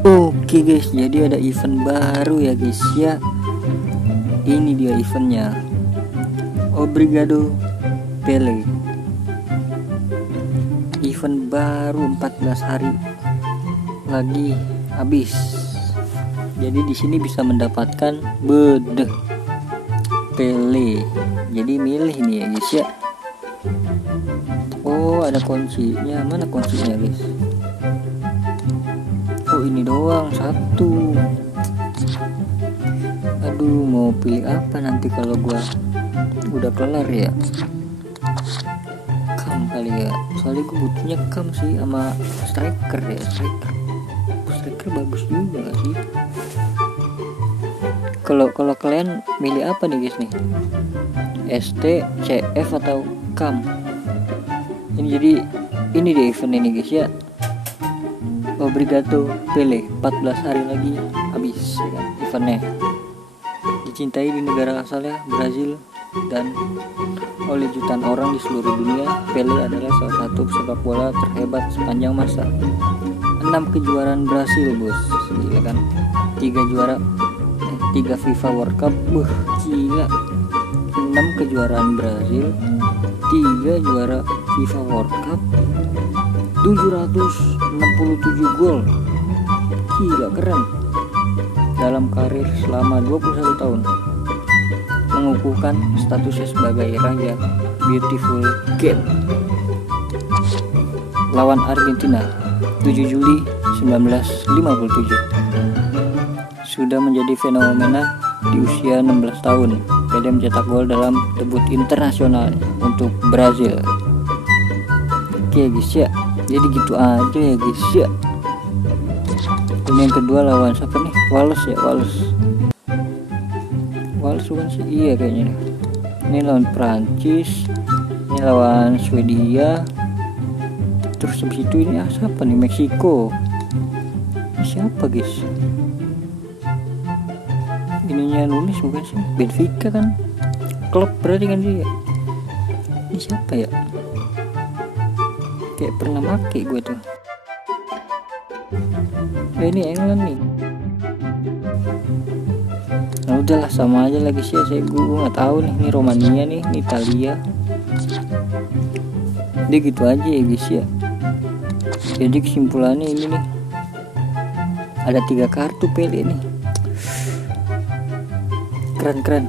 Oke guys, jadi ada event baru ya guys ya. Ini dia eventnya, Obrigado Pele. Event baru 14 hari lagi habis. Jadi di sini bisa mendapatkan bedeh Pele. Jadi milih nih ya guys ya. Oh, ada kuncinya. Mana kuncinya guys? Oh, ini doang satu. Aduh, mau pilih apa nanti kalau gua udah kelar ya? Cam kali ya, soalnya gua butuhnya cam sih sama striker ya. Striker bagus juga gak sih? Kalau kalian milih apa nih guys nih? ST, CF atau cam? Ini jadi ini deh event ini guys ya. Obrigado Pele, 14 hari lagi habis ya kan, eventnya. Dicintai di negara asalnya Brazil dan oleh jutaan orang di seluruh dunia, Pele adalah salah satu sepak bola terhebat sepanjang masa. 6 kejuaraan Brasil bos, gila kan? 3 FIFA World Cup, gila. 6 kejuaraan Brasil, 3 juara FIFA World Cup, 767 gol, gila keren. Dalam karir selama 21 tahun, mengukuhkan statusnya sebagai raja beautiful game. Lawan Argentina 7 Juli 1957. Sudah menjadi fenomena di usia 16 tahun. Pele mencetak gol dalam debut internasional untuk Brazil. Oke guys ya, jadi gitu aja ya guys ya. Ini yang kedua lawan siapa nih? Wales ya, Wales bukan sih? Iya kayaknya. Ini lawan Prancis, ini lawan Swedia. Terus habis itu ini siapa nih? Meksiko. Ini siapa guys? Ininya nulis bukan sih? Benfica kan? Klub berarti kan dia. Ini siapa ya? Kayak pernah make gue tuh. Ini England nih. Nah udahlah sama aja lagi sih ya, gue nggak tahu nih. Ini Romania nih, ini Italia. Dia gitu aja ya guys ya. Jadi kesimpulannya ini nih, ada 3 kartu Pele nih. Keren.